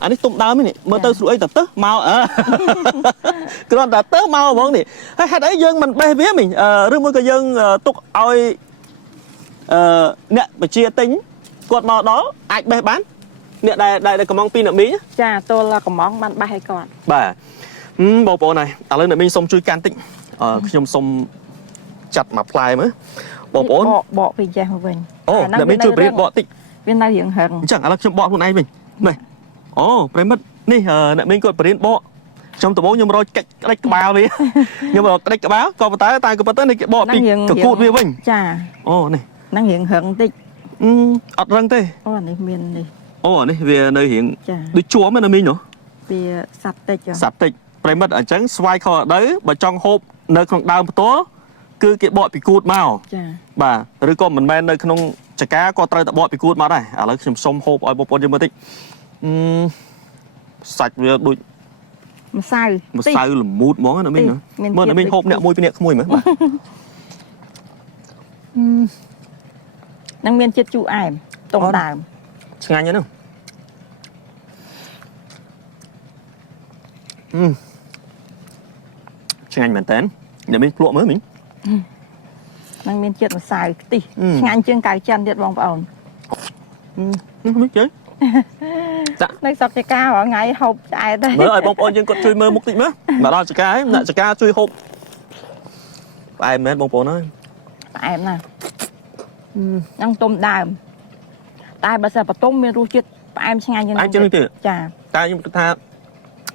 anh ấy tụm đau mấy nè mơ tơ sủi tập tớ mau còn tập tớ mau vốn nè hay đấy dân mình bê vía mình rương môi cái dân tục oi nè mà chia tính quạt màu đó ai bê bán nè đây có mong pin ở Mỹ chà tôi là có món bạn ba hay còn bà bộ này lên để mình xong chui can tịnhខ្ញុំសុំចាត់មកផ្លែមើលបងប្អូនបកពីចេះមកវិញអូតែមានជួយប្រៀបបកតិចវានៅរៀងហឹងអញ្ចឹងឥឡូវខ្ញុំបកខ្លួនឯងវិញនេះអូប្រិមិត្តនេះអ្នកមានគាត់បរៀនបកខ្ញុំដំបូងខ្ញុំរកកាច់ក្តិចក្បាលវាខ្ញុំរកក្តិចក្បាលក៏ប៉ុន្តែក៏ប៉ុន្តែនេះគេបកពីកគូតវាវិញចាអូនេះនឹងរៀងហឹងតិចអត់រឹងទេអូនេះមាននេះអូនេះវានៅរៀងដូចជួមណាមីងនោះវាសັບតិចសັບតិចប្រិមិត្តអញ្ចឹងស្វាយខទៅបើចង់ហូបនៅក្នុងដើមផ្ទាល់គឺគេបកពីគូតមកចាបាទឬក៏មិនមែននៅក្នុងចកាក៏ត្រូវតែបកពីគួតមកដែរឥឡូវខ្ញុំសុំហូបឲ្យបងប្អូនយើងមើលតិចសាច់វាដូចម្សៅល្មូតហ្មងណាមីងមើលណាមីងហូបអ្នកមួយពីអ្នកក្មួយមើលបាទនឹងមានជាតិជូរអែមតុងដើមឆ្ងាញ់ហ្នឹងឆ្ងាញ់មែនតើអ្នកមីងភ្លក់មើលមីងនឹងមានជាតិម្សៅខ្ទិះឆ្ងាញ់ជាងកៅចិនទៀតបងប្អូនមិនចេះចានៅសប្តាហ៍ការាល់ថ្ងៃហូបឆ្អែតទេមើលឲ្យបងប្អូនយើងគាត់ជួយមើលមុខតិចមើលមកដល់ចកាហើយអ្នកចកាជួយហូបផ្អែមមែនបងប្អូនអើយផ្អែមណាស់នឹងទុំដើមតែបើសិនបតុំមានរសជាតិផ្អែមឆ្ងាញ់ជាងនេះទៀតចាតែខ្ញុំគិតថា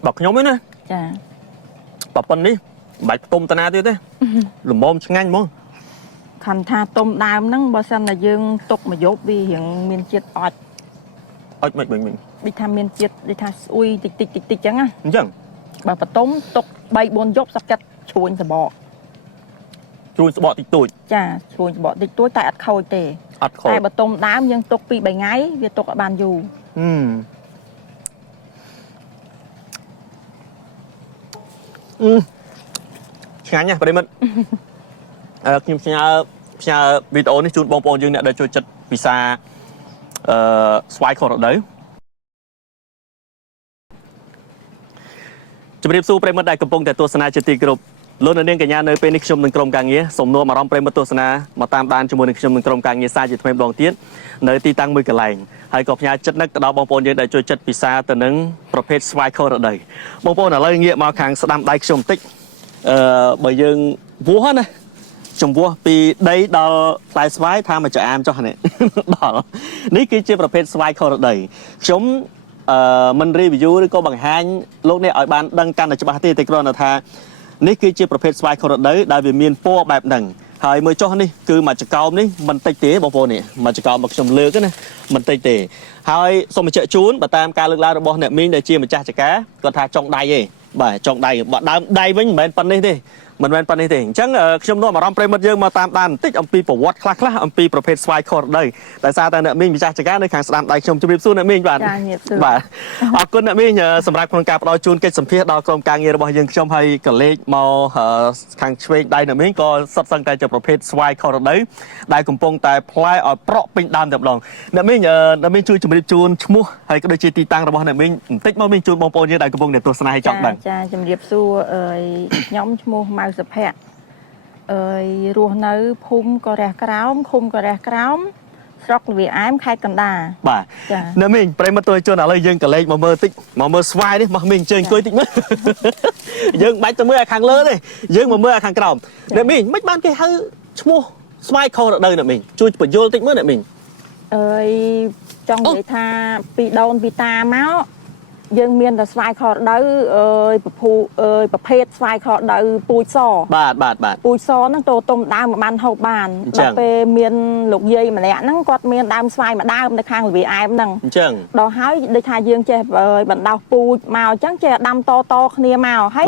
បើខ្ញុំឯណាចាបើប៉ុណ្នេះមិនបាច់ផ្ទុំតាណាទៀតទេល្មមឆ្ងាញ់ហ្មងខណ្ឌថាទុំដើមហ្នឹងបើសិនតែយើងទុកមកយប់វារៀងមានជាតិអុចមិនវិញដូចថាមានជាតិដូចថាស្អុយតិចចឹងណាអញ្ចឹងបើបតុំទុក3 4យប់សឹកចិត្តឈ្រួញសបកតិចតួចចាឈ្រួញសបកតិចតួចតែអត់ខូចទេអត់ខូចតែបតុំដើមយើងទុក2 3ថ្ងៃវាទុកឲ្យបានយូរឆ្ងាញ់ណាស់ប្រិមិត្តខ្ញុំផ្ញើវីដេអូនេះជូនបងប្អូនយើងអ្នកដែលចូលចិត្តពិសាស្វាយខុសរដូវជំរាបសួរប្រិមិត្តដែលកំពុងតែទស្សនាជាទីគោរពលោកនាងកញ្ញានៅពេលនេះខ្ញុំនឹងក្រុមការងារសូមនាំអារម្មណ៍ប្រិមិត្តទស្សនាមកតាមដានជាមួយនឹងខ្ញុំនឹងក្រុមការងារសារជាថ្មីម្ដងទៀតនៅទីតាំងមួយកន្លែងហើយក៏ផ្ញើចិត្តនឹកទៅដល់បងប្អូនយើងដែលចូលចិត្តពិសាទៅនឹងប្រភេទស្វាយខុសរដូវបងប្អូនឥឡូវងាកមកខាងស្ដាំដៃខ្ញុំបន្តិចបើយើងវោះណាចំពោះពីដីដល់ផ្លែស្វាយថាមកចាមចុះនេះដល់នេះគឺជាប្រភេទស្វាយខុសរដូវខ្ញុំមិន review ឬក៏បង្ហាញលោកអ្នកឲ្យបានដឹងកាន់តែច្បាស់ទេតែគ្រាន់តែថានេះគឺជាប្រភេទស្វាយខុសរដូវដែលវាមានពណ៌បែបហ្នឹងហើយមើលចុះនេះគឺមួយចកោមនេះមិនតិចទេបងប្អូននេះមួយចកោមមកខ្ញុំលើកណាមិនតិចទេហើយសូមបញ្ជាក់ជូនបើតាមការលើកឡើងរបស់អ្នកមីងដែលជាម្ចាស់ចកាគាត់ថាចុងដៃទេបាទចុងដៃបើដើមដៃវិញមិនមែនប៉ុណ្្នេះទេមិនមែនប៉ុណ្្នេះទេអញ្ចឹងខ្ញុំនាំអារម្មណ៍ប្រិមិត្តយើងមកតាមដានបន្តិចអំពីប្រវត្តិខ្លះអំពីប្រភេទស្វាយខុសរដូវដោយសារតែអ្នកមីងម្ចាស់ចកានៅខាងស្ដាំដៃខ្ញុំជម្រាបសួរអ្នកមីងបាទបាទអរគុណអ្នកមីងសម្រាប់ក្នុងការផ្ដល់ជូនកិច្ចសម្ភាសដល់ក្រុមការងាររបស់យើងខ្ញុំហើយកលេចមកខាងឆ្វេងដៃអ្នកមីងក៏សុទ្ធសឹងតែជាប្រភេទស្វាយខុសរដូវដែលកំពុងតែផ្លែឲ្យប្រក់ពេញដើមតែម្ដងអ្នកមីងជួយជម្រាបជូនឈ្មោះហើយក៏ដូចជាទីតាំងរបស់អ្នកមីងបន្តិចមកមីងជូនបងប្អូនយើងដែលកំពុងតែទស្សនាឲ្យចង់ដឹងចាជម្រាបសួរខ្ញុំឈ្មោះម៉ៅសុភ័ក្ររស់នៅភូមិកោរះក្រោមឃុំកោរះក្រោមស្រុកល្វាអែមខេត្តកណ្ដាលបាទអ្នកមីងប្រិមត្តទស្សនិកជនឥឡូវយើងក៏លេខមកមើលតិចមកមើលស្វាយនេះមកមីងជើងអង្គុយតិចមើលយើងបាច់ទៅមើលឲ្យខាងលើទេយើងមកមើលឲ្យខាងក្រោមអ្នកមីងមិនបានគេហៅឈ្មោះស្វាយខុសរដូវអ្នកមីងជួយបញ្យល់តិចមើលអ្នកមីងចង់និយាយថាពីដូនពីតាមកយើងមានតែស្វាយខុសរដូវប្រភេទស្វាយខុសរដូវពូជសបាទពូជសហ្នឹងតូទុំដើមបានហូបបានដល់ពេលមានលោកយាយម្នាក់ហ្នឹងគាត់មានដើមស្វាយមួយដើមនៅខាងល្វាអែមហ្នឹងអញ្ចឹងដល់ហើយដូចថាយើងចេះបណ្ដោះពូជមកអញ្ចឹងចេះដាំតគ្នាមកហើយ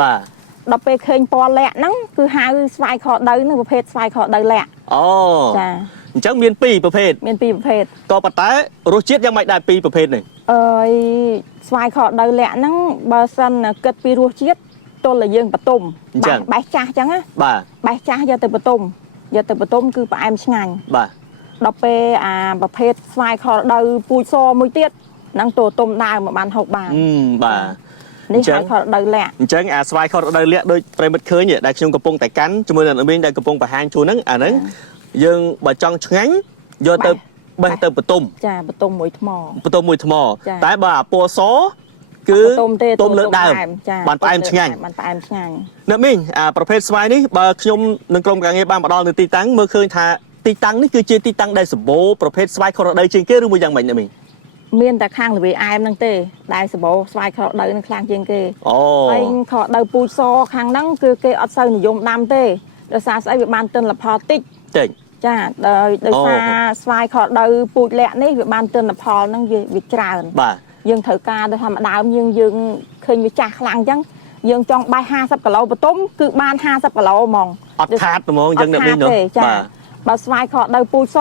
ដល់ពេលឃើញពណ៌លាក់ហ្នឹងគឺហៅស្វាយខុសរដូវហ្នឹងប្រភេទស្វាយខុសរដូវលាក់អូចាអញ្ចឹងមាន2ប្រភេទក៏ប៉ុន្តែរសជាតិយ៉ាងម៉េចដែរ2ប្រភេទនេះស្វាយខុសរដូវលាក់ហ្នឹងបើសិនគិតពីរសជាតិទល់តែយើងបតុំបេះចាស់អញ្ចឹងណាបាទបេះចាស់យកទៅបតុំគឺផ្អែមឆ្ងាញ់បាទដល់ពេលអាប្រភេទស្វាយខុសរដូវពូជសមួយទៀត năng tổ tôm đào mà bán hộp bàn bàនេះហើយខដៅលាក់ អញ្ចឹងអាស្វាយខដៅលាក់ដូចប្រិមិត្តឃើញដែលខ្ញុំកំពុងតែកាន់ជាមួយនឹងមីងដែលកំពុងបង្ហាញជូនហ្នឹងអាហ្នឹងយើងបើចង់ឆ្ងាញ់យកទៅបេះទៅបន្ទុំ ចាបន្ទុំមួយថ្ម បន្ទុំមួយថ្មតែបើអាពណ៌សគឺទុំលើដើមបានផ្អែមឆ្ងាញ់ បានផ្អែមឆ្ងាញ់ អ្នកមីងអាប្រភេទស្វាយនេះបើខ្ញុំនឹងក្រុមការងារបានមកដល់នៅទីតាំងមើលឃើញថាទីតាំងនេះគឺជាទីតាំងដែលសម្បូរប្រភេទស្វាយខដៅជាងគេឬមួយយ៉ាងម៉េចអ្នកមីង មានតែខាងល្វីអែមហ្នឹងទេដែលសម្បូរស្វាយខដៅនឹងខ្លាំងជាងគេ អូ ហើយខដៅពូជសខាងហ្នឹងគឺគេអត់សូវនិយមដាំទេដោយសារស្អីវាបានទិន្នផលតិច ចេញ ចាដោយសារស្វាយខដៅពូជលាក់នេះវាបានទិន្នផលហ្នឹងវាច្រើន បាទ យើងត្រូវការទៅធម្មតាយើងឃើញវាចាស់ខ្លាំងអញ្ចឹងយើងចង់បេះ50គីឡូបន្ទុំគឺបាន50គីឡូហ្មង អត់ខាតហ្មងយើងអ្នកមីងនោះ ចាបើស្វាយខដៅពូជស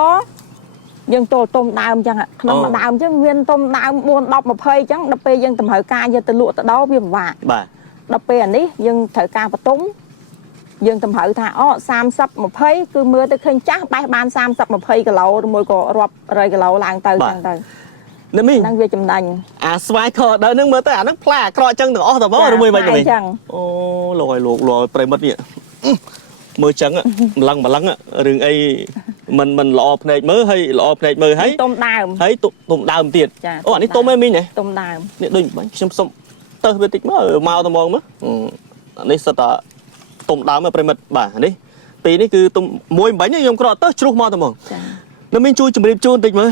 យើងទល់ទុំដើមអញ្ចឹងក្នុងមួយដើមអញ្ចឹងមានទុំដើម4 10 20អញ្ចឹងដល់ពេលយើងតម្រូវការយកទៅលក់ទៅដោវាពិបាក បាទ ដល់ពេលអានេះយើងត្រូវការបន្ទុំយើងតម្រូវថាអូ30 20គឺមើលទៅឃើញចាស់បេះបាន30 20គីឡូឬមួយក៏រាប់100គីឡូឡើងទៅអញ្ចឹងទៅ អ្នកមីង ហ្នឹងវាចំណេញ អាស្វាយខដៅហ្នឹងមើលទៅអាហ្នឹងផ្លែអាក្រក់ចឹងទាំងអស់ទៅបងឬមួយមិនវិញអូលោកឲ្យលោកប្រិមិត្តនេះមើលចឹងម្លឹងរឿងអីមិនល្អភ្នែកមើលហើយល្អភ្នែកមើលហើយ ទុំដើម ហើយទុំដើមទៀតអូអានេះទុំឯងមីងហ៎ ទុំដើម នេះដូចបាញ់ខ្ញុំសុំទៅវាតិចមកទៅហ្មងមើលអានេះសិតតាទុំដើមប្រិមិត្តបាទនេះពីរនេះគឺទុំមួយបាញ់ខ្ញុំក្រក់ទៅជ្រុះមកទៅហ្មង ចា នៅមីងជួយជម្រាបជូនតិចមើល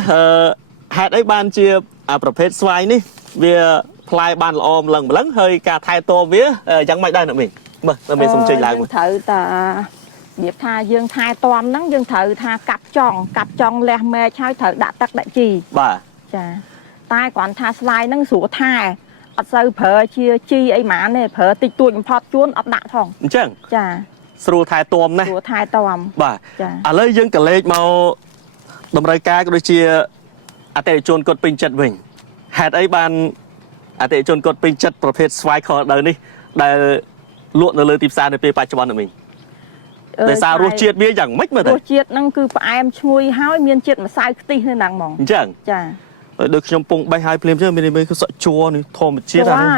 ហេតុអីបានជាប្រភេទស្វាយនេះវាផ្លែបានល្អម្លឹងហើយការថែទាំវាយ៉ាងម៉េចដែរអ្នកមីងមើលនៅមីងសុំជិះឡើងមើល ត្រូវតារបៀបថាយើងថែទាំហ្នឹងយើងត្រូវថាកាប់ចង់លះមែកហើយត្រូវដាក់ទឹកដាក់ជី បាទ ចាតែគ្រាន់ថាស្លាយហ្នឹងស្រួលថែអត់សូវប្រើជាជីអីហ្មងទេប្រើតិចតួចបំផុតជួនអត់ដាក់ផង អញ្ចឹង ចា ស្រួលថែទាំណាស់ ស្រួលថែទាំ បាទ ចា ឥឡូវយើងក៏លេខមកតម្រូវការក៏ដូចជាអតិថិជនគាត់ពេញចិត្តវិញហេតុអីបានអតិថិជនគាត់ពេញចិត្តប្រភេទស្វាយខដៅនេះដែលលក់នៅលើទីផ្សារនៅពេលបច្ចុប្បន្ននេះមីងដោយសាររសជាតិវាយ៉ាងម៉េចមើលទៅ រសជាតិហ្នឹងគឺផ្អែមឈ្ងុយហើយមានជាតិម្សៅខ្ទិះនៅហ្នឹងហ្មង អញ្ចឹង ចា ដូចខ្ញុំពងបេះឲ្យភ្លាមចឹងមានគឺសក់ជួនេះធម្មជាតិហ្នឹង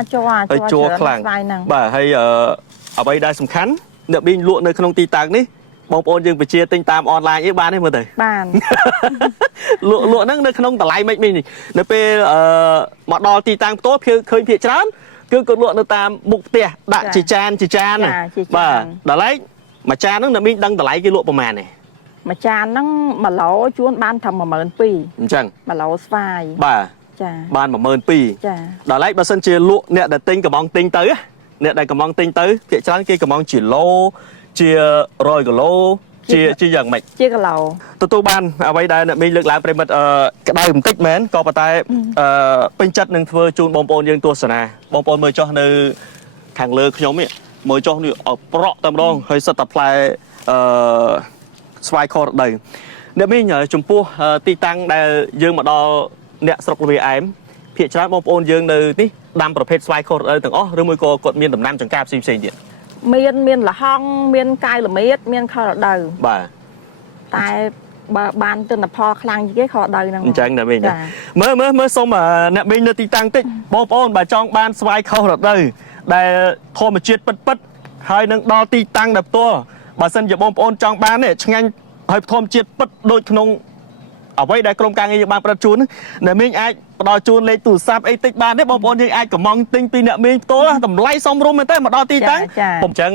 ហើយជួខ្លាំង ស្វាយហ្នឹង បាទហើយអ្វីដែលសំខាន់អ្នកមីងលក់នៅក្នុងទីតាំងនេះបងប្អូនយើងបញ្ជាទិញតាមអនឡាញអីបានទេមើលទៅ បាន លក់ហ្នឹងនៅក្នុងតម្លៃមិនមីងនេះនៅពេលមកដល់ទីតាំងផ្ទាល់ឃើញភាគច្រើនគឺគាត់លក់នៅតាមមុខផ្ទះដាក់ជាចានបាទតម្លៃមួយចានហ្នឹងអ្នកមីងដឹងតម្លៃគេលក់ប្រហែលទេ មួយចានហ្នឹង1ឡូជួនបានត្រឹម12000 អញ្ចឹង 1ឡូស្វាយ បាទ ចា បាន12000 ចា ដល់ឡែកបើសិនជាលក់អ្នកដែលទិញកំងទិញទៅអ្នកដែលកំងទិញទៅភាគច្រើនគេកំងជាឡូជា100គីឡូជាយ៉ាងម៉េច ជាគីឡូ ទទួលបានអ្វីដែលអ្នកមីងលើកឡើងប្រិមិត្តក្តៅបន្តិចមែនក៏ប៉ុន្តែពេញចិត្តនឹងធ្វើជូនបងប្អូនយើងទស្សនាបងប្អូនមើលចុះនៅខាងលើខ្ញុំនេះមើលចុះនេះប្រក់តែម្ដងហើយសិតតែផ្លែស្វាយខរដូវអ្នកមីងចំពោះទីតាំងដែលយើងមកដល់អ្នកស្រុកល្វាអែមភាគច្រើនបងប្អូនយើងនៅនេះដាំប្រភេទស្វាយខរដូវទាំងអស់ឬមួយក៏គាត់មានដំណាំចង្ការផ្សេងៗទៀត មានលហុងមានកៅល្មៀតមានខរដូវ បាទ តែបើបានទិន្នផលខ្លាំងជាងគេខរដូវហ្នឹង អញ្ចឹងអ្នកមីងមើលសុំអ្នកមីងនៅទីតាំងតិចបងប្អូនបើចង់បានស្វាយខុសរដូវដែលធម្មជាតិពិតហើយនឹងដល់ទីតាំងដល់ផ្ទាល់បើសិនជាបងប្អូនចង់បានឆ្ងាញ់ហើយធម្មជាតិពិតដូចក្នុងអ្វីដែលក្រុមការងារយើងបានប្រតិជូនអ្នកមីងអាចផ្ដល់ជូនលេខទូរស័ព្ទអីតិចបានទេបងប្អូនយើងអាចកំងទិញពីអ្នកមីងផ្ទាល់តម្លៃសមរម្យមែនទេមកដល់ទីតាំងผมអញ្ចឹង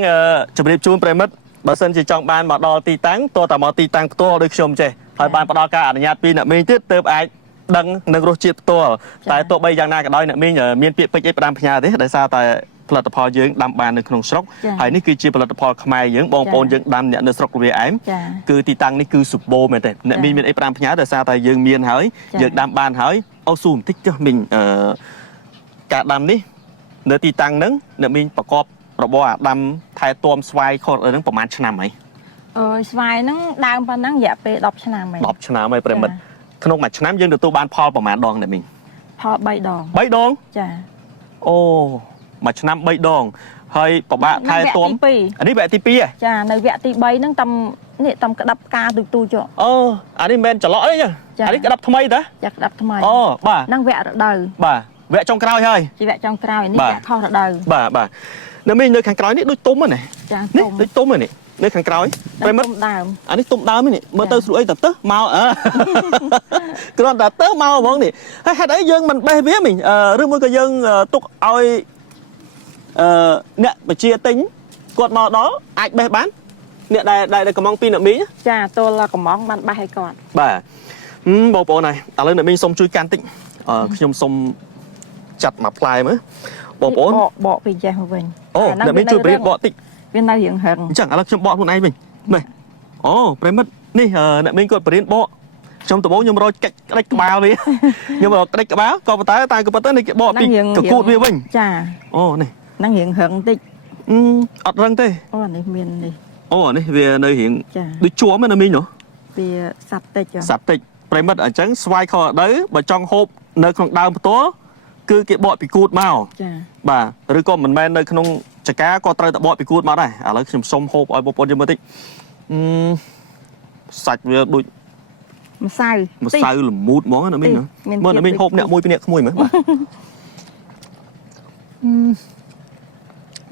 ជម្រាបជូនប្រិមិត្តបើសិនជាចង់បានមកដល់ទីតាំងតើតាមកទីតាំងផ្ទាល់ដូចខ្ញុំចេះហើយបានផ្ដល់ការអនុញ្ញាតពីអ្នកមីងទៀតទើបអាចដឹងនឹងរសជាតិផ្ទាល់តែទោះបីយ៉ាងណាក៏ដោយអ្នកមីងមានពាក្យពេចន៍អីផ្ដាំផ្ញើទេដោយសារតែផលិតផលយើងដាំបាននៅក្នុងស្រុកហើយនេះគឺជាផលិតផលខ្មែរយើងបងប្អូនយើងដាំអ្នកនៅស្រុកវាអែមគឺទីតាំងនេះគឺសម្បូរមែនទេអ្នកមីងមានអីផ្ដាំផ្ញើដោយសារតែយើងមានហើយយើងដាំបានហើយអូស៊ូបន្តិចចុះមីងការដាំនេះនៅទីតាំងហ្នឹងអ្នកមីងប្រកបរបរអាដាំថែទាំស្វាយខុសហ្នឹងប្រហែលឆ្នាំហើយ ស្វាយហ្នឹងដើមប៉ុណ្ណឹងរយៈពេល10ឆ្នាំហើយ 10ឆ្នាំហើយប្រិមិត្តក្នុងមួយឆ្នាំយើងទទួលបានផលប្រហែលដងអ្នកមីង ផល3ដង 3ដង ចា អូមួយឆ្នាំ3ដងហើយពិបាកថែទាំអានេះវគ្គទី2 ចានៅវគ្គទី3ហ្នឹងតាមនេះតាមក្តាប់ផ្កាទូចចុះ អូអានេះមិនមែនច្រឡក់ទេ អានេះក្តាប់ថ្មីតា ចាក់ក្តាប់ថ្មី អូបាទ នឹងវគ្គរដូវ បាទវគ្គចុងក្រោយហើយ ជីវៈចុងក្រោយនេះវគ្គខុសរដូវ បាទនៅមីងនៅខាងក្រោយនេះដូចទុំហ្នឹងណា ចា នេះដូចទុំហ្នឹងនេះនៅខាងក្រោយប្រិមិត្ត ដើម អានេះទុំដើមនេះមើលទៅស្រួលអីតើទៅមកគ្រាន់តែទៅមកហ្មងនេះហើយហេតុអីយើងមិនបេះវាមីងឬមួយក៏យើងទុកឲ្យអ្នកបជាទិញគាត់មកដល់អាចបេះបានអ្នកដែលកំងពីអ្នកមីង ចាទល់កំងបានបេះឲ្យគាត់ បាទបងប្អូនហើយឥឡូវអ្នកមីងសុំជួយកាន់តិចខ្ញុំសុំចាត់មកផ្លែមើលបងប្អូន បកពីចេះមកវិញ អូអ្នកមីងជួយប្រៀបបកតិច វានៅរៀងហឹង អញ្ចឹងឥឡូវខ្ញុំបកខ្លួនឯងវិញនេះអូប្រិមិត្តនេះអ្នកមីងគាត់ប្រៀនបកខ្ញុំដំបូងខ្ញុំរកកិច្ចក្តិចក្បាលវាខ្ញុំរកក្តិចក្បាលក៏ប៉ុន្តែក៏ប៉ុន្តែនេះគេបកពីកគូតវាវិញ ចា អូនេះ នឹងរៀងហឹងតិច អត់រឹងទេ អូនេះមាននេះ អូនេះវានៅរៀង ចា ដូចជួមណាមីងនោះ វាសាប់តិច សាប់តិចប្រិមិត្តអញ្ចឹងស្វាយខដៅបើចង់ហូបនៅក្នុងដើមផ្ទាល់គឺគេបកពីគូតមក ចា បាទឬក៏មិនមែននៅក្នុងចកាក៏ត្រូវតែបកពីគូតមកដែរឥឡូវខ្ញុំសុំហូបឲ្យបងប្អូនយើងមើលតិចសាច់វាដូចម្ សៅ ល្មូតហ្មងណាមីងមើលណាមីងហូបអ្នកមួយពីអ្នកក្មួយមើលបាទ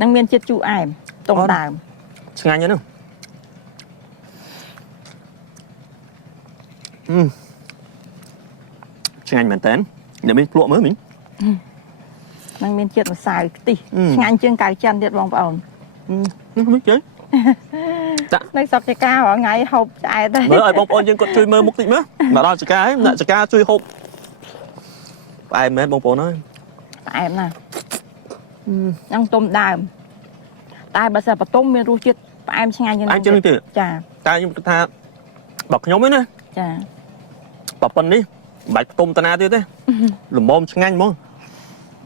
នឹងមានជាតិជូរអែមតុំដើម ឆ្ងាញ់ហ្នឹងឆ្ងាញ់មែនតើអ្នកមីងភ្លក់មើលមីង នឹងមានជាតិម្សៅខ្ទិះឆ្ងាញ់ជាងកៅចិនទៀតបងប្អូន នេះជើ នៅស្រុកចការាល់ថ្ងៃហូបឆ្អែតទេ មើលឲ្យបងប្អូនយើងគាត់ជួយមើលមុខតិចមើលមកដល់ចកាហើយអ្នកចកាជួយហូបផ្អែមមែនបងប្អូនអើយ ផ្អែមណាស់នឹងទុំដើមតែបើសិនបតុំមានរសជាតិផ្អែមឆ្ងាញ់ជាង ផ្អែមជាងនេះទៀត ចា តែខ្ញុំគិតថាបើខ្ញុំឯណា ចា បើប៉ុននេះមិនបាច់ផ្ទុំតាណាទៀតទេល្មមឆ្ងាញ់ហ្មង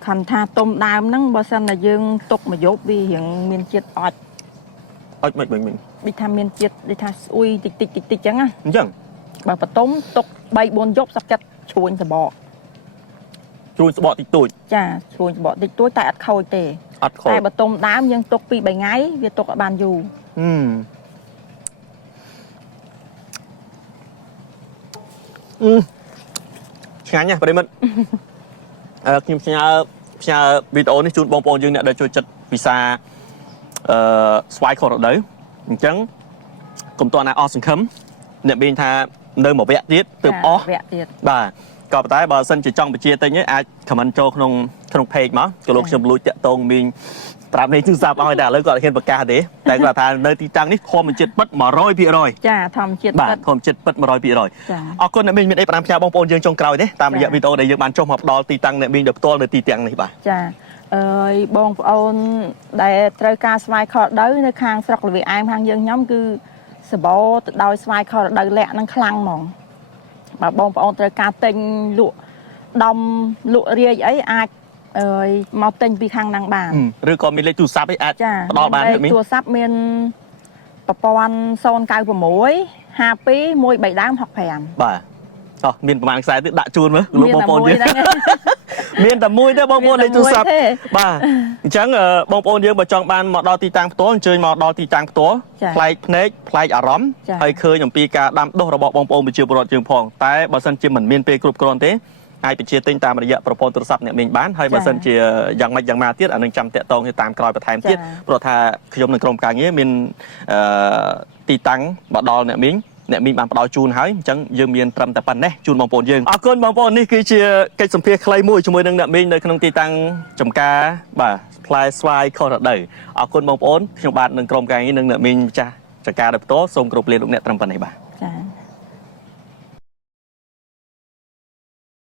ខណ្ឌថាទុំដើមហ្នឹងបើសិនតែយើងទុកមួយយប់វារៀងមានជាតិអត់ អុចមិនវិញ ដូចថាមានជាតិដូចថាស្អុយតិចតិចអញ្ចឹងណា អញ្ចឹង បើបតុំទុក 3-4 យប់សាប់ចិត្តឈួញសបក ជួយស្បកតិចតួច ចាឈួញសបកតិចតួចតែអត់ខូចទេ អត់ខូច តែបតុំដើមយើងទុក 2-3 ថ្ងៃវាទុកឲ្យបានយូរ ឆ្ងាញ់ណាស់ប្រិមិត្តខ្ញុំផ្ញើវីដេអូនេះជូនបងប្អូនយើងអ្នកដែលចូលចិត្តពិសាស្វាយខុសរដូវអញ្ចឹងកុំតន់ណាអស់សង្ឃឹមអ្នកមានថានៅមួយវគ្គទៀតទើបអស់ វគ្គទៀត បាទក៏ប៉ុន្តែបើសិនជាចង់បញ្ជាទិញអាចខមមិនចូលក្នុង page មកក៏លោកខ្ញុំលួចតាក់តងមីងប្រាប់នេះទូរស័ព្ទឲ្យតែឥឡូវគាត់ហ៊ានប្រកាសទេតែគាត់ថានៅទីតាំងនេះធម្មជាតិពិត 100% ចាធម្មជាតិ បាទ ពិត ធម្មជាតិពិត 100% ចា អរគុណអ្នកមីងមានអីផ្ដាំផ្ញើបងប្អូនយើងចុងក្រោយទេតាមរយៈវីដេអូដែលយើងបានចុះមកផ្ដល់ទីតាំងអ្នកមីងដោយផ្ទាល់នៅទីតាំងនេះបាទ ចាអើយបងប្អូនដែលត្រូវការស្វាយខរដូវនៅខាងស្រុកលវីអែមខាងយើងខ្ញុំគឺសបោទៅដោយស្វាយខរដូវលាក់នឹងខ្លាំងហ្មងបើបងប្អូនត្រូវការទិញលក់ដំលក់រាយអីអាចមកទិញពីខាងហ្នឹងបាន ឬក៏មានលេខទូរស័ព្ទអីអាច ចា ផ្ដល់បានទេមីង ទូរស័ព្ទមានប្រព័ន្ធ096 52 13265 បាទអោះមានប្រហែលខ្សែទៀតដាក់ជូនមើលលោកបងប្អូនយើងមានតែមួយទេបងប្អូនលេខទូរស័ព្ទបាទអញ្ចឹងបងប្អូនយើងបើចង់បានមកដល់ទីតាំងផ្ទាល់អញ្ជើញមកដល់ទីតាំងផ្ទាល់ប្លែកភ្នែកប្លែកអារម្មណ៍ហើយឃើញអំពីការដាំដុះរបស់បងប្អូនប្រជាពលរដ្ឋយើងផងតែបើសិនជាមិនមានពេលគ្រប់គ្រាន់ទេអាចបញ្ជាទិញតាមរយៈប្រព័ន្ធទូរស័ព្ទអ្នកមីងបានហើយបើសិនជាយ៉ាងម៉េចយ៉ាងម៉ាទៀតអានឹងចាំតាក់ទងតាមក្រោយបន្ថែមទៀតព្រោះថាខ្ញុំនឹងក្រុមការងារមានទីតាំងមកដល់អ្នកមីងបានផ្ដល់ជូនហើយអញ្ចឹងយើងមានត្រឹមតែប៉ុណ្ណេះជូនបងប្អូនយើងអរគុណបងប្អូននេះគឺជាកិច្ចសម្ភាសន៍ខ្លីមួយជាមួយនឹងអ្នកមីងនៅក្នុងទីតាំងចំការបាទផ្លែស្វាយខុសរដូវអរគុណបងប្អូនខ្ញុំបាទនឹងក្រុមការងារនឹងអ្នកមីងម្ចាស់ចការដោយផ្ទាល់សូមគោរពលាលោកអ្នកត្រឹមប៉ុណ្ណេះបាទ